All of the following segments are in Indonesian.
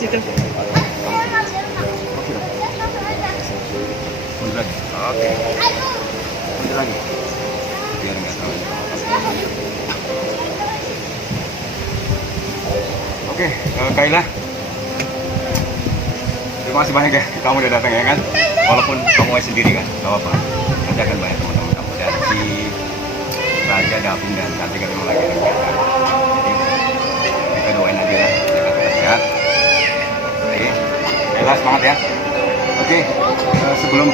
situ. Mundur lagi. Oke. Mundur lagi. Biar nggak terlalu. Oke, Kayla. Terima kasih banyak ya, kamu udah datang ya kan. Walaupun kamu masih sendiri kan, nggak apa-apa. Nanti akan banyak teman-teman kamu dan si Raja, Davin dan Santi kan memang lagi ada kegiatan. Jadi kita doain aja ya, mereka tetap sehat. Oke, Kayla semangat ya. Oke, sebelum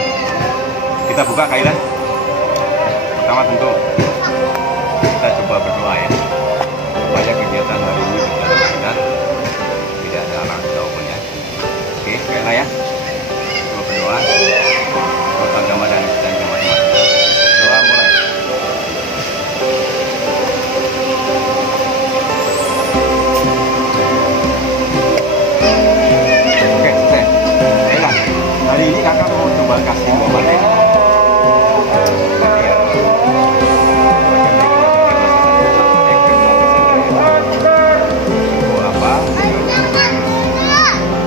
kita buka Kayla, pertama tentu kita coba berdoa ya, supaya kegiatan hari ini berjalan lancar, tidak ada halangan apapun ya. Oke, Kayla ya, coba berdoa menurut agama dan Kristen masing-masing. Doa mulai. Oke, selesai. Kayla, hari ini kakak mau coba kasih materi.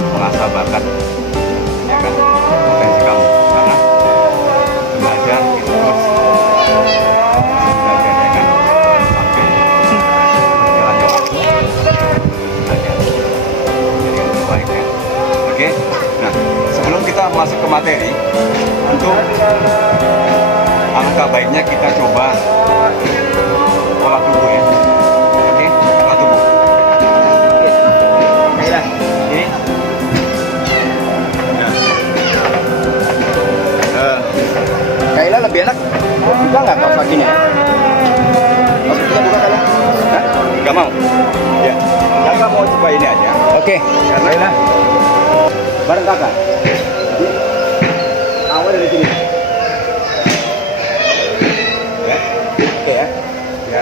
Mengasah bakat ya kan, potensi kamu karena belajar itu terus belajar ya kan, sampai berjalannya waktu belajar jadi yang terbaik ya. Oke, nah sebelum kita masuk ke materi, untuk alangkah baiknya kita coba olah tubuh ya. Oke, olah tubuh. Oke lah, ini Kayla lebih enak buka nggak kaos kakinya? Kaos kita buka Kayla? Hah? Nggak mau? Ya, kakak mau coba ini aja. Oke, Kayla bareng kakak. Awal dari sini. Ya, oke ya. Ya.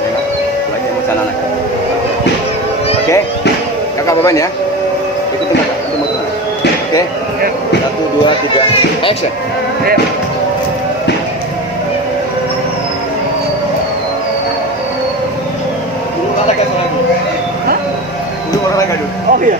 Kayla, lagi emosional anak. Oke, kakak beban ya. Ikutin kakak, nanti mau kemana? Oke. 1, 2, 3, action. Dulu olahraga lagi. Hah? Dulu olahraga dulu. Oh iya.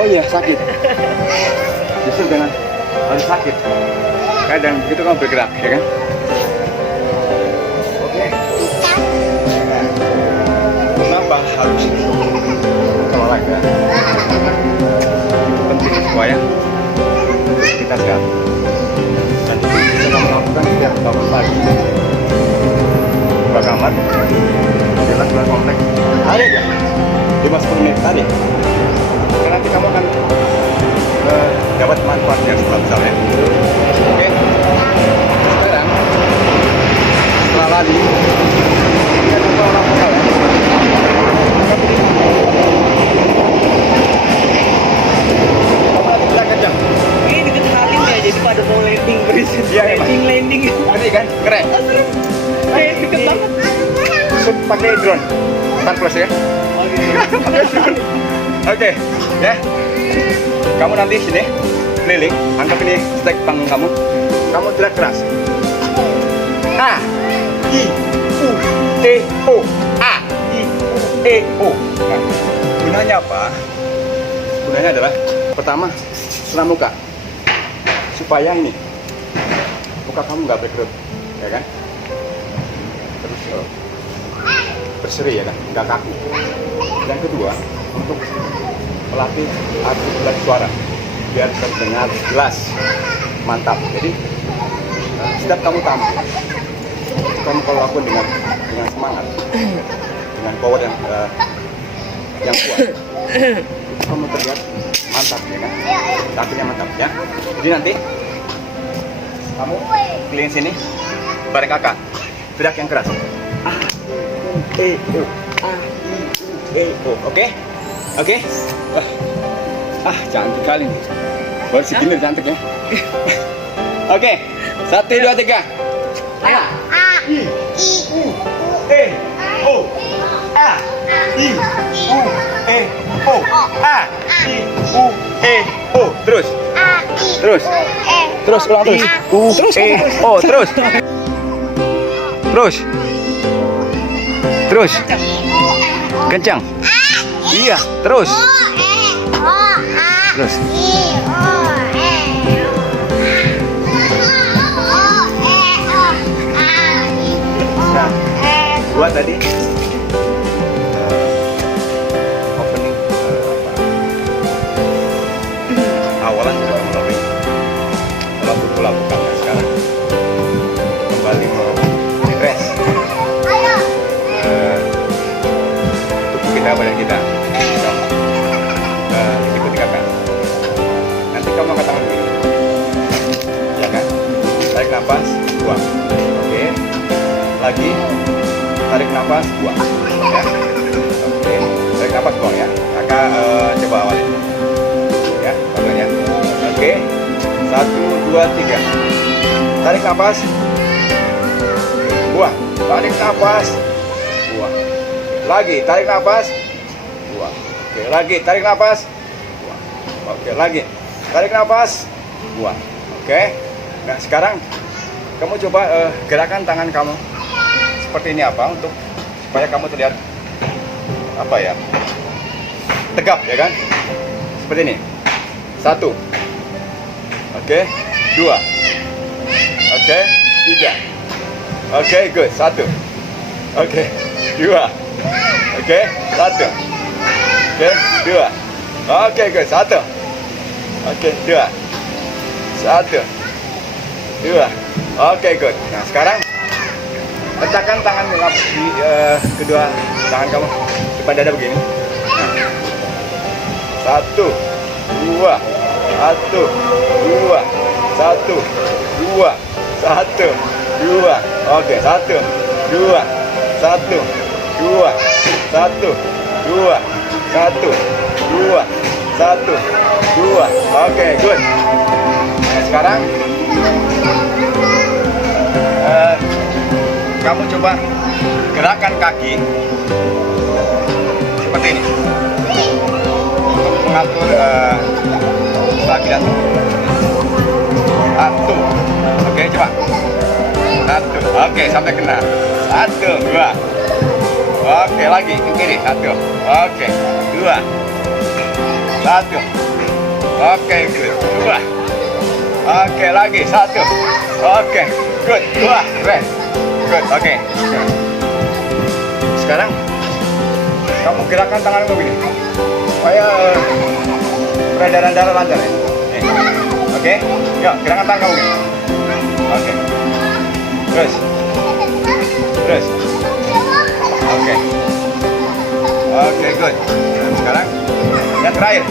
Oh iya, sakit. Justru dengan harus sakit. Kadang begitu kamu bergerak, ya kan? Oke. Kenapa harus olahraga? Itu penting supaya kita sehat. Dan itu bisa kamu lakukan setiap bangun pagi. Buka kamar, jalan keluar komplek. Hari aja, 5-10 menit tadi. Karena nanti kamu akan dapat manfaat yang setelah besar ya. Oke. Sekarang setelah lari kita coba orang muka ya. Kamu nanti bisa kencang. Ini dikenalin ya, jadi pada mau landing berisik. Iya, emang. landing. Ngerti kan? Keren. Kayak deket banget. Shoot pakai drone. Tan plus ya. Pakai drone. Oke, ya. Kamu nanti sini keliling, anggap ini stek panggung kamu. Kamu teriak keras. A, I, U, E, O. A, I, U, E, O. Nah, gunanya apa? Gunanya adalah pertama, selam muka. Supaya ini muka kamu nggak berkerut, ya kan? Terus berseri ya kan, nggak kaku. Yang kedua, untuk melatih artikulasi suara biar terdengar jelas, mantap. Jadi setiap kamu tampil, kamu kalau lakukan dengan semangat, dengan power yang kuat, itu kamu terlihat mantap ya kan, tampilnya mantap ya. Jadi nanti kamu keliling sini bareng kakak, teriak yang keras. A, E, O, A, E, O, oke? Oke? Cantik kali nih. Baru segini udah cantik ya. Oke, 1, 2, 3. Ayo. I, U, E, O. A, I, U, E, O. A, I, U, E, O. Terus. Terus. Terus ulang terus. Terus. O, terus. Terus. Terus. Kencang. Iya, terus. Terus. Gua tadi opening awalan sudah melalui lakukan sekarang kembali mau refresh tubuh kita, badan kita. Ikuti kakak. Nanti kamu angkat tangan dulu, ya kan? Tarik nafas, buang. Oke. Lagi. Tarik nafas, buang. Ya. Oke. Tarik nafas, buang ya. Kakak coba awalin. Ya, contohnya. Oke. 1, 2, 3. Tarik nafas. Buang. Tarik nafas. Buang. Lagi, tarik nafas. Buang. Oke, lagi tarik nafas. Buang. Oke, lagi. Tarik nafas. Buang. Oke. Nah, sekarang kamu coba gerakan tangan kamu seperti ini apa untuk supaya kamu terlihat apa ya? Tegap ya kan? Seperti ini. 1. Oke. 2. Oke. 3. Oke, good. 1. Oke. 2. Oke. 1. Oke, 2. Oke, good. 1. Oke, 2. 1. 2. Oke, good. Nah, sekarang letakkan tangan di kedua tangan kamu depan dada begini. Nah. 1, 2. 1, 2. 1, 2. 1, 2. Oke, 1, 2. 1, 2. 1, 2. 1, 2. 1, 2. Oke, good. Nah, sekarang kamu coba gerakan kaki seperti ini untuk mengatur bagian. 1. Oke, coba. 1. Oke, sampai kena. 1, 2. Oke, lagi ke kiri. 1. Oke, 2. 1. Oke, good. 2. Oke, lagi 1. Oke, good. 2. Rest. Good. Oke. Sekarang kamu gerakan tangan begini supaya peredaran darah lancar ya. Oke. Yuk, gerakan tangan kamu begini. Oke. Terus. Terus. Oke. Oke, good. Sekarang yang terakhir.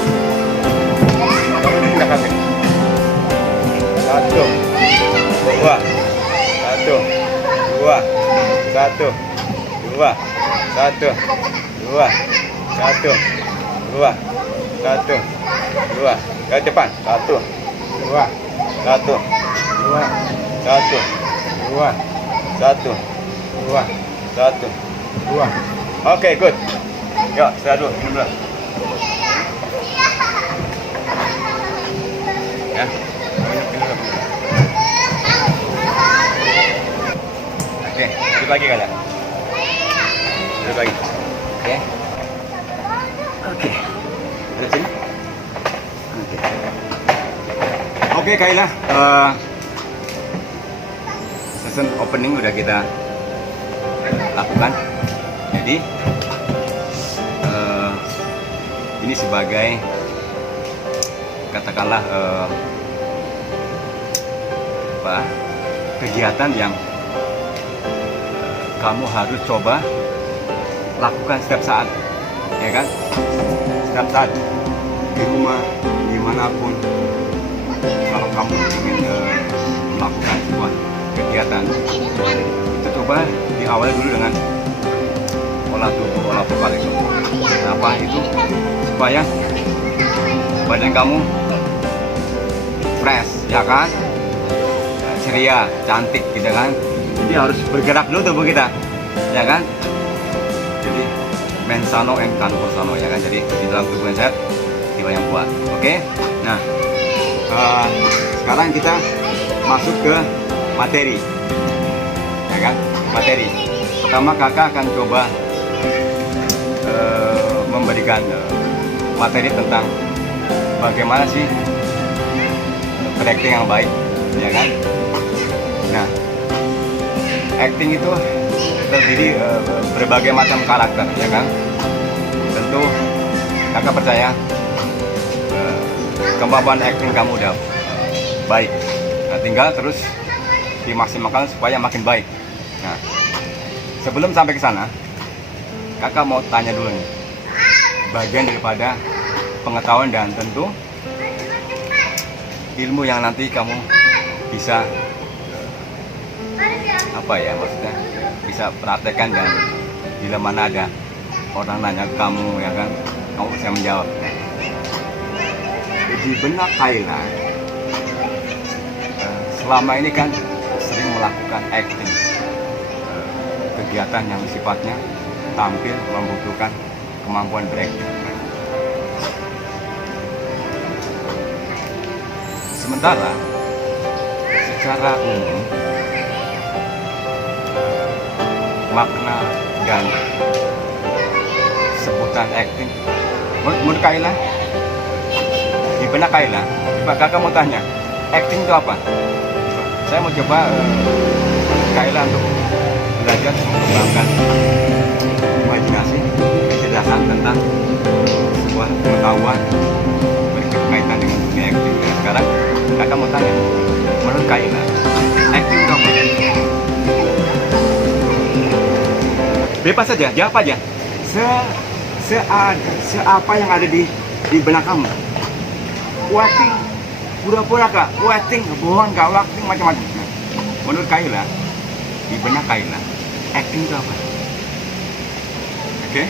Kamu pindah kaki. 1, 2. 1, 2. 1, 2. 1, 2. 1, 2. 1, 2. Ke depan. 1, 2. 1, 2. 1, 2. 1, 2. 1, 2. Oke, good. Yuk, istirahat dulu, minum dulu. Ya. Oke, duduk lagi kalian. Duduk lagi. Oke. Oke. Duduk sini. Oke. Oke, Kaila. Session opening udah kita lakukan. Jadi ini sebagai katakanlah kegiatan yang kamu harus coba lakukan setiap saat, ya kan? Setiap saat di rumah, dimanapun, kalau kamu ingin melakukan sebuah kegiatan, itu coba diawali dulu dengan olah tubuh, olah vokal itu. Apa itu? Supaya badan kamu fresh, ya kan? Ceria, cantik gitu kan. Jadi harus bergerak dulu tubuh kita, ya kan? Jadi mens sano and corpus sano, ya kan? Jadi di dalam tubuh yang sehat, jiwa yang kuat. Oke? Nah, sekarang kita masuk ke materi, ya kan? Materi. Pertama kakak akan coba memberikan materi tentang bagaimana sih acting yang baik, ya kan? Nah, acting itu terdiri berbagai macam karakter, ya kan? Tentu kakak percaya kemampuan acting kamu udah baik. Nah, tinggal terus dimaksimalkan supaya makin baik. Nah, sebelum sampai ke sana, kakak mau tanya dulu nih, bagian daripada pengetahuan dan tentu ilmu yang nanti kamu bisa apa ya, maksudnya bisa praktekkan, dan bila mana ada orang nanya ke kamu, ya kan, kamu bisa menjawab. Di benak Kayla selama ini kan sering melakukan acting, kegiatan yang sifatnya tampil membutuhkan kemampuan berakting. Sementara secara umum makna dan sebutan acting menurut Kayla, di benak Kayla, coba kakak mau tanya, acting itu apa? Saya mau coba Kayla untuk belajar mengembangkan imajinasi, kecerdasan tentang sebuah pengetahuan berkaitan dengan dunia acting. Nah, sekarang kakak mau tanya, menurut Kayla, acting itu apa? Bebas saja, jawab aja. Apa yang ada di benak kamu. Acting, pura-pura kak, acting, bohong kak, acting macam-macam. Nah, menurut Kayla, di benak Kayla, acting itu apa? Oke,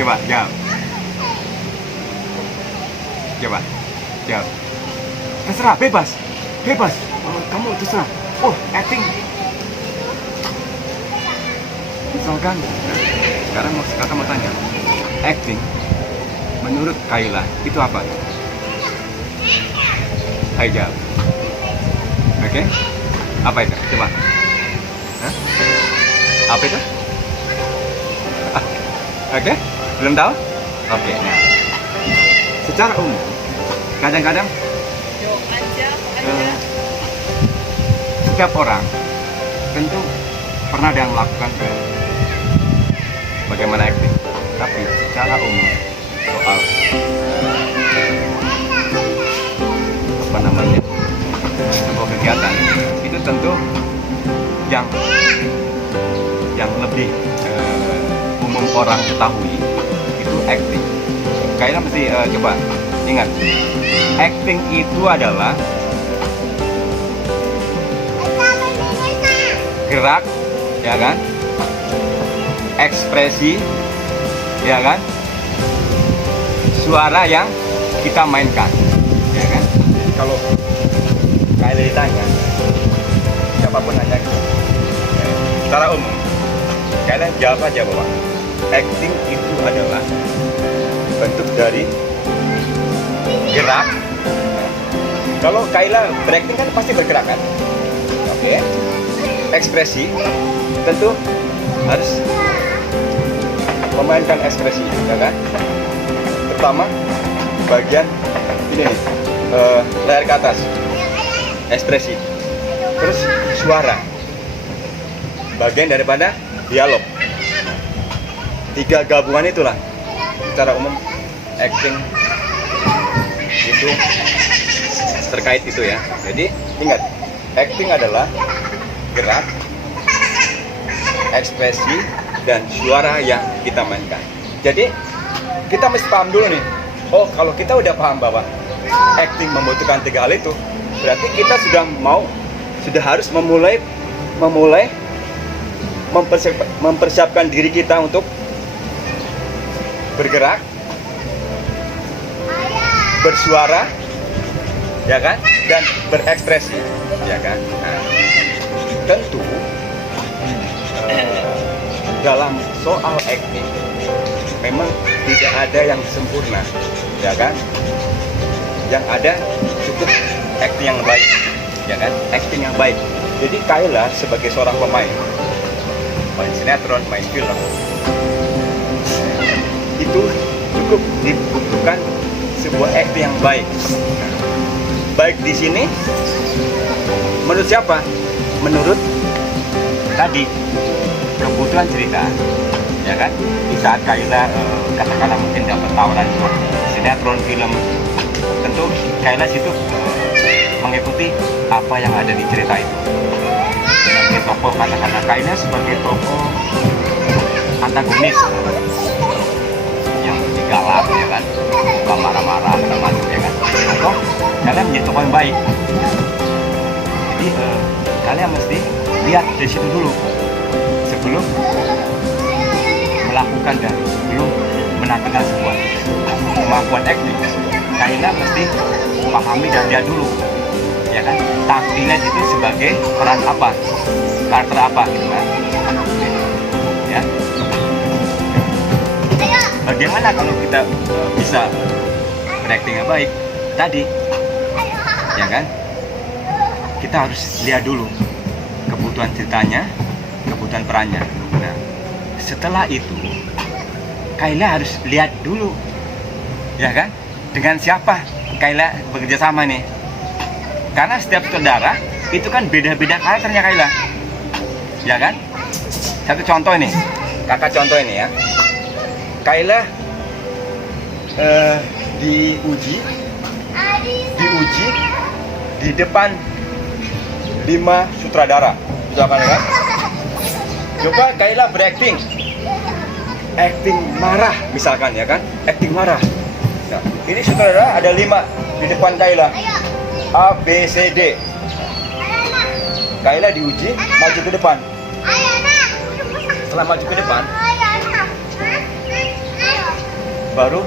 coba jawab. Coba jawab. Terserah, bebas. Kamu terserah. Oh, acting. Misalkan, sekarang kakak mau tanya, acting menurut Kayla itu apa? Ayo jawab. Oke? Apa itu? Coba. Hah? Apa itu? Oke? Belum tahu? Oke. Nah, secara umum, kadang-kadang setiap orang tentu pernah ada yang melakukan bagaimana acting, tapi secara umum soal apa namanya, sebuah kegiatan itu tentu yang lebih umum orang ketahui itu acting. Kayaknya mesti coba ingat, acting itu adalah gerak, ya kan, ekspresi, ya kan, suara yang kita mainkan, ya kan. Kalau Kayla ditanya, siapapun nanya gitu, secara umum Kayla jawab aja bahwa acting itu adalah bentuk dari gerak. Kalau Kayla berakting kan pasti bergerak kan, oke. Ekspresi tentu harus memainkan ekspresi, ya kan. Pertama bagian ini nih, leher ke atas, ekspresi. Terus suara, bagian daripada dialog. Tiga gabungan itulah secara umum acting itu terkait itu ya. Jadi ingat, acting adalah gerak, ekspresi, dan suara yang kita mainkan. Jadi kita mesti paham dulu nih, oh kalau kita udah paham bahwa acting membutuhkan tiga hal itu, berarti kita sudah harus memulai mempersiapkan diri kita untuk bergerak, bersuara, ya kan, dan berekspresi, ya kan. Nah, tentu dalam soal acting memang tidak ada yang sempurna, ya kan. Yang ada cukup acting yang baik, ya kan, acting yang baik. Jadi Kayla sebagai seorang pemain, main sinetron, main film, itu cukup dibutuhkan sebuah acting yang baik. Nah, baik di sini menurut siapa? Menurut tadi kebutuhan cerita, ya kan. Di saat Kayla katakanlah mungkin dapat tawaran untuk sinetron, film, tentu Kayla situ mengikuti apa yang ada di cerita itu. Sebagai tokoh, katakanlah Kayla sebagai tokoh antagonis yang lebih galak, ya kan, suka marah-marah, macam ya kan. Atau kalian menjadi tokoh yang baik. Jadi kalian mesti lihat dari situ dulu sebelum melakukan dan belum menampilkan sebuah kemampuan acting. Kayla mesti pahami dan lihat dulu, ya kan, tampilnya itu sebagai peran apa, karakter apa, gitu kan. Ya. Bagaimana kalau kita bisa berakting yang baik tadi, ya kan? Kita harus lihat dulu kebutuhan ceritanya, kebutuhan perannya. Nah, setelah itu Kayla harus lihat dulu, ya kan, dengan siapa Kayla bekerja sama nih. Karena setiap saudara itu kan beda-beda karakternya Kayla, ya kan. Satu contoh ini, kakak contoh ini ya. Kayla diuji di depan 5 sutradara, misalkan ya. Coba Kayla berakting, acting marah misalkan, ya kan, acting marah. Nah, ini sutradara ada 5 di depan Kayla, A, B, C, D. Kayla diuji maju ke depan. Setelah maju ke depan, baru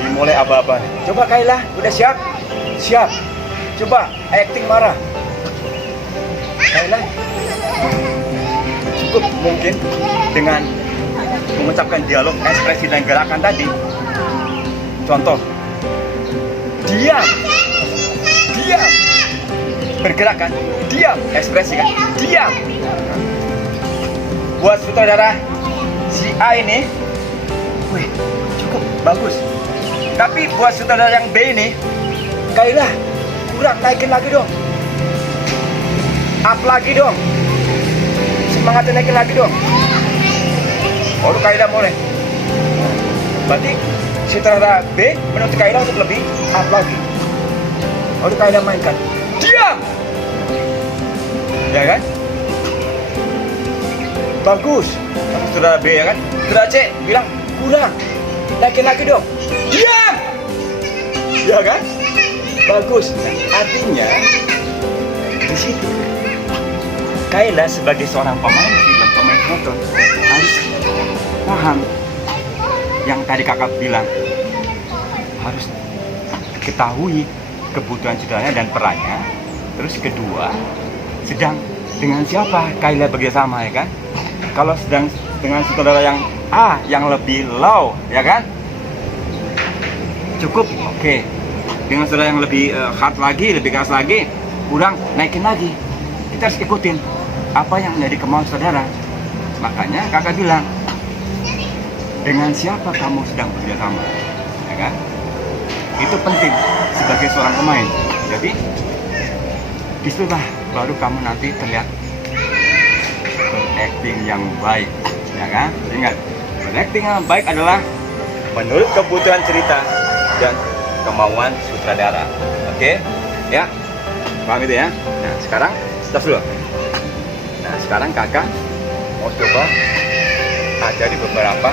dimulai aba-aba. Coba Kayla, udah siap? Siap. Coba acting marah. Kayla cukup mungkin dengan mengucapkan dialog, ekspresi dan gerakan tadi. Contoh, diam, diam, bergerakan, diam, ekspresi kan, diam. Buat sutradara si A ini, wih, cukup bagus. Tapi buat sutradara yang B ini, Kayla kurang, naikin lagi dong, up lagi dong, semangatnya naikin lagi dong. Baru Kayla mulai. Berarti sutradara B menuntut Kayla untuk lebih up lagi. Baru Kayla mainkan, diam, ya kan? Bagus. Tapi sutradara B, ya kan? Sutradara C bilang kurang, naikin lagi dong, diam, ya kan? Bagus. Nah, artinya di situ Kayla sebagai seorang pemain film, pemain sinetron harus paham yang tadi kakak bilang, harus ketahui kebutuhan saudaranya dan perannya. Terus kedua, sedang dengan siapa Kayla bekerjasama, ya kan? Kalau sedang dengan saudara yang A yang lebih low, ya kan, cukup, oke. Dengan saudara yang lebih hard lagi, lebih keras lagi, kurang, naikin lagi. Kita harus ikutin apa yang menjadi kemauan saudara. Makanya kakak bilang, dengan siapa kamu sedang bekerja sama, ya kan? Itu penting sebagai seorang pemain. Jadi disitulah baru kamu nanti terlihat berakting yang baik, ya kan? Ingat, berakting yang baik adalah menurut kebutuhan cerita dan kemauan sutradara. Oke, ya, paham itu ya? Nah, sekarang stop dulu. Nah, sekarang kakak mau coba ajari beberapa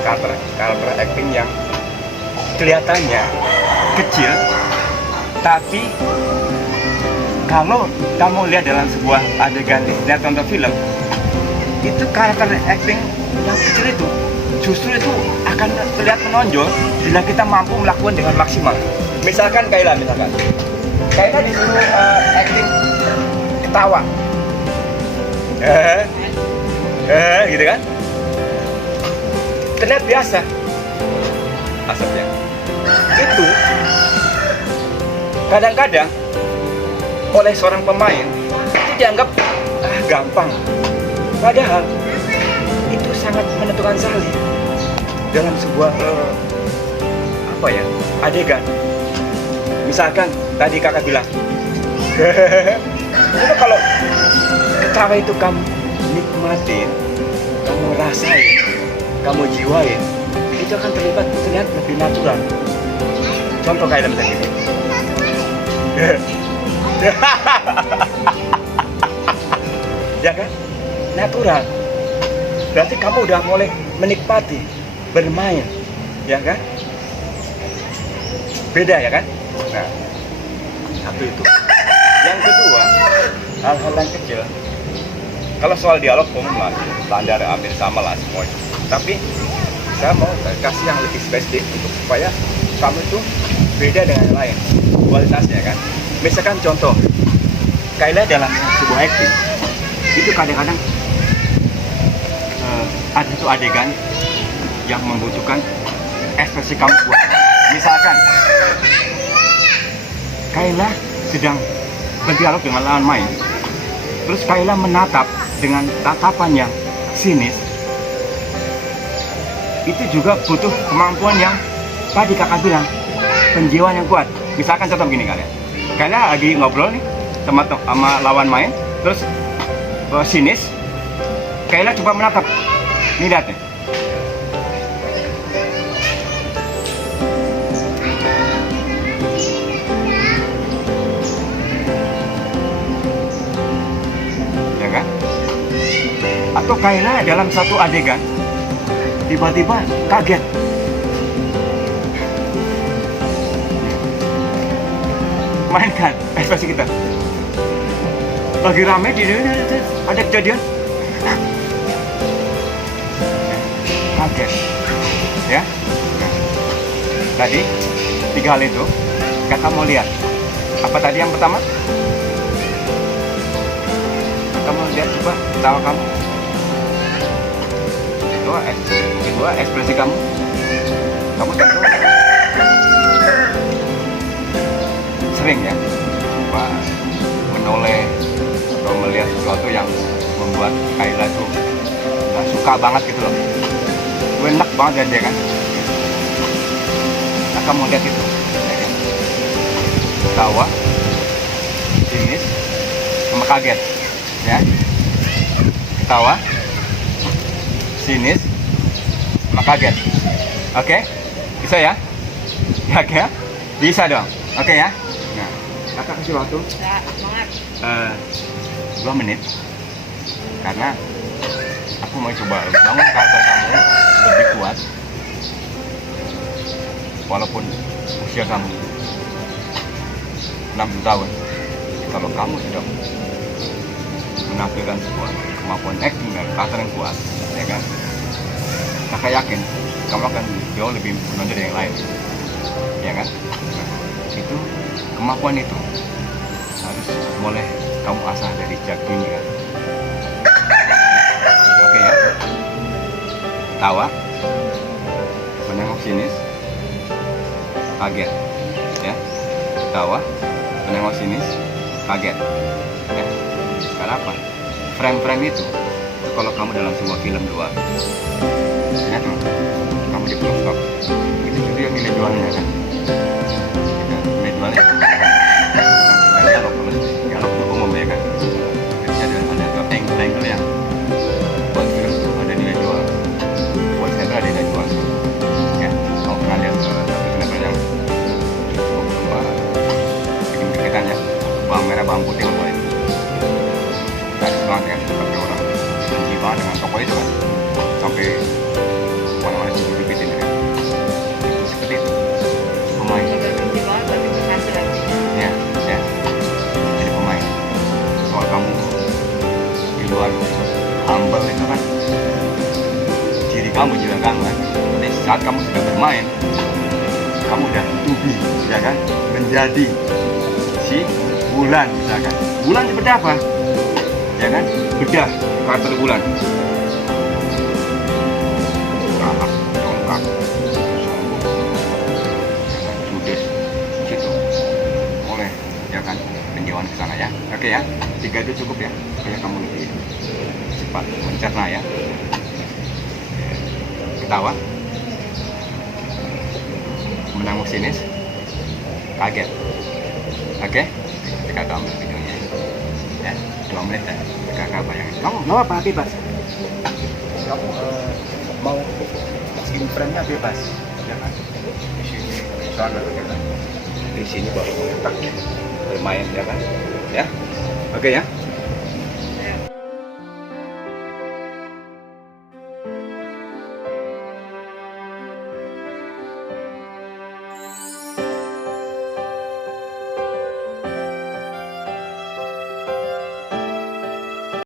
karakter acting yang kelihatannya kecil, tapi kalau kamu lihat dalam sebuah adegan di sinetron atau film, itu karakter acting yang kecil itu justru itu akan terlihat menonjol bila kita mampu melakukan dengan maksimal. Misalkan Kayla disuruh acting ketawa, gitu kan? Terlihat biasa asapnya. Itu kadang-kadang oleh seorang pemain itu dianggap gampang, padahal itu sangat menentukan sekali dalam sebuah adegan. Misalkan tadi kakak bilang, itu kalau ketawa itu kamu nikmatin, kamu rasain, kamu jiwain, itu akan terlihat lebih natural. Contoh kayak dalam ini. Ya kan? Natural. Berarti kamu udah mulai menikmati bermain, ya kan? Beda ya kan? Nah, satu itu. Yang kedua, hal-hal yang kecil. Kalau soal dialog umum lah, standar hampir sama lah semua itu. Tapi saya mau kasih yang lebih spesifik untuk supaya kamu itu beda dengan yang lain kualitasnya kan. Misalkan contoh, Kayla dalam sebuah acting itu kadang-kadang ada satu adegan yang membutuhkan ekspresi kamu kuat. Misalkan Kayla sedang berdialog dengan lawan main, terus Kayla menatap dengan tatapan yang sinis. Itu juga butuh kemampuan yang tadi kakak bilang, penjiwaan yang kuat. Misalkan contoh begini kalian, Kayla lagi ngobrol nih sama lawan main, terus sinis, Kayla coba menatap, nih lihat nih. Ya kan? Atau Kayla dalam satu adegan tiba-tiba kaget. Mainkan ekspresi kita. Lagi rame di ada kejadian. Kaget. Ya. Tadi 3 hal itu kakak mau lihat. Apa tadi yang pertama? Kakak mau lihat coba tawa kamu. Kedua ekspresi kamu tentu sering ya menoleh atau melihat sesuatu yang membuat Kayla itu gak suka banget gitu loh, enak banget dia kan. Nah, kamu lihat itu ya kan? Tawa, sinis, sama kaget ya. Tawa, sinis, sama kaget. Oke? Bisa ya? Ya, bisa dong. Oke ya? Nah, kakak kasih waktu 2 menit, karena aku mau coba bangun karakter kamu lebih kuat walaupun usia kamu 60 tahun. Kalau kamu sudah menampilkan sebuah kemampuan acting dan karakter yang kuat, ya kan, kakak yakin kamu akan jauh lebih menonjol dari yang lain, ya kan. Nah, itu kemampuan itu harus mulai kamu asah dari sejak dini kan. Oke ya. Tawa, menengok sinis, kaget ya. Tawa, menengok sinis, kaget ya. Karena apa? Frame-frame itu kalau kamu dalam sebuah film luar ya, kamu di bioskop, itu juga yang nilai jualnya kan. Nilai jualnya kalau dialog umum ya kan, jadi ada angle yang buat film itu ada nilai jual, buat saya ada nilai jual ya. Kalau pernah lihat film yang bikin kegiatan ya, bawang merah bawang putih apa itu tadi banget kan, sampai orang benci banget dengan toko itu kan, sampai mana-mana dibikin kan. Itu seperti itu pemain ya, jadi pemain soal kamu di luar kamu juga kan. Nanti saat kamu sudah bermain, kamu udah tubi, ya kan, menjadi si bulan, misalkan. Bulan seperti apa? Ya kan, bedah karakter bulan. Galak, congkak, sombong, ya kan, judes, gitu. Boleh, ya kan, penjauhan ke sana ya. Oke ya, 3 itu cukup ya, supaya kamu lebih cepat mencerna ya. Ketawa, menangis sinis, kaget. Oke, ketika kamu videonya ya 2 menit ya, kakak bayangin kamu mau apa bebas, kamu mau skin frame-nya bebas, ya kan, di sini sana, ya kan, di sini baru mengetak bermain, ya kan, ya. Oke ya.